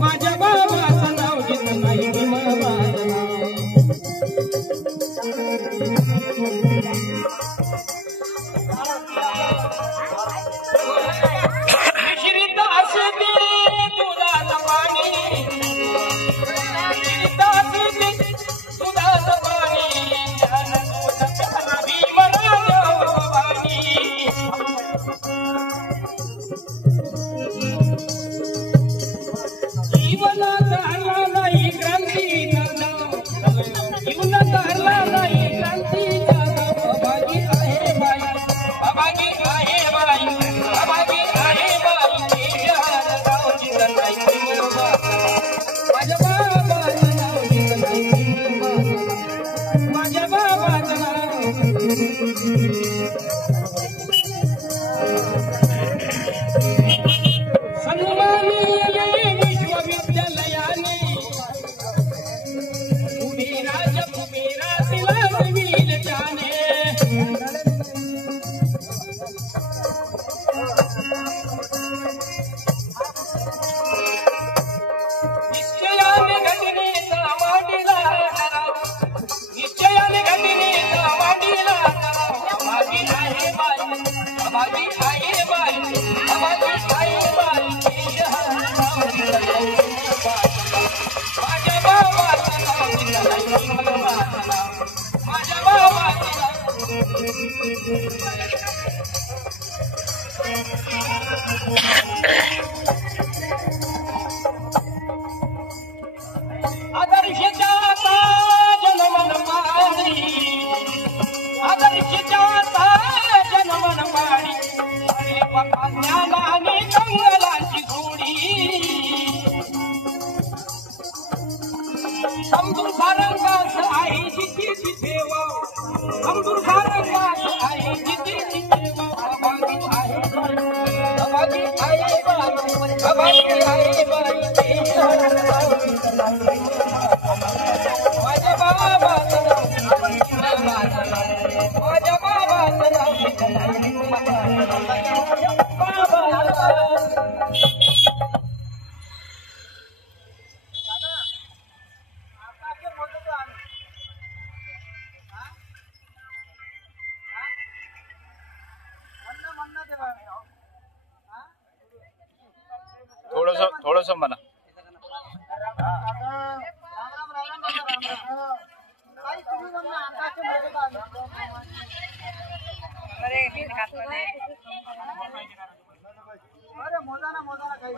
माझ्या बाबाचं नाव घेत नाही भीमा बाजना. मिश्रित असते दुधाचं पाणी, मिश्रित असते दुधाचं पाणी, त्यानं दूध प्याला भीमराव भवानी. जीवनात हरला नाही क्रांतीचा नाव, जीवनात हरला नाही क्रांतीचा नाव. अभागी आहे बाई, अभागी आहे बाई, अभागी आहे बाई, देशाला नाव जित नाही भीमा. माझ्या बाबाचं नाव जित नाही भीमा, माझ्या बाबाचं नाव. सन्माननीय विश्वविद्यालयाने उभी राजभूमीला दिला नवीन जाने. निश्चयाने घटनेचा मांडीला ठराव, निश्चयाने घटनेचा मांडीला ठराव. अभागी आहे बाई, अभागी आहे बाई, अभागी आहे बाई, देशाला नाव जित नाही भीमा. माझ्या बाबाचं नाव जित नाही भीमा. माझ्या बाबाचं नाव. आदर्शच्या जनमन पाणी, आदर्शच्या जनमन पाणी. अरे बाबा ज्ञानाने जंगलाची गोडी, समजून सारंगास आहे जिथे जिथे वाव, समजून सारंगास आहे जिथे जिथे वाव. अभागी आहे बाई, अभागी आहे बाई, अभागी आहे बाई, देशाला नाव जित नाही भीमा. माझ्या बाबाचं नाव भीमा, माझ्या बाबाचं नाव जित नाही भीमा. थोडस म्हणा. अरे मोजाना मोजाना काही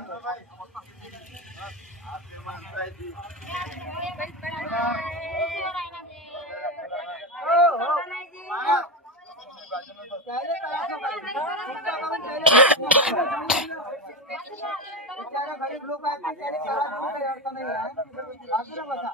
गरीब लोक आहेत, काही अर्थ नाही आहे. बाजूला बसा.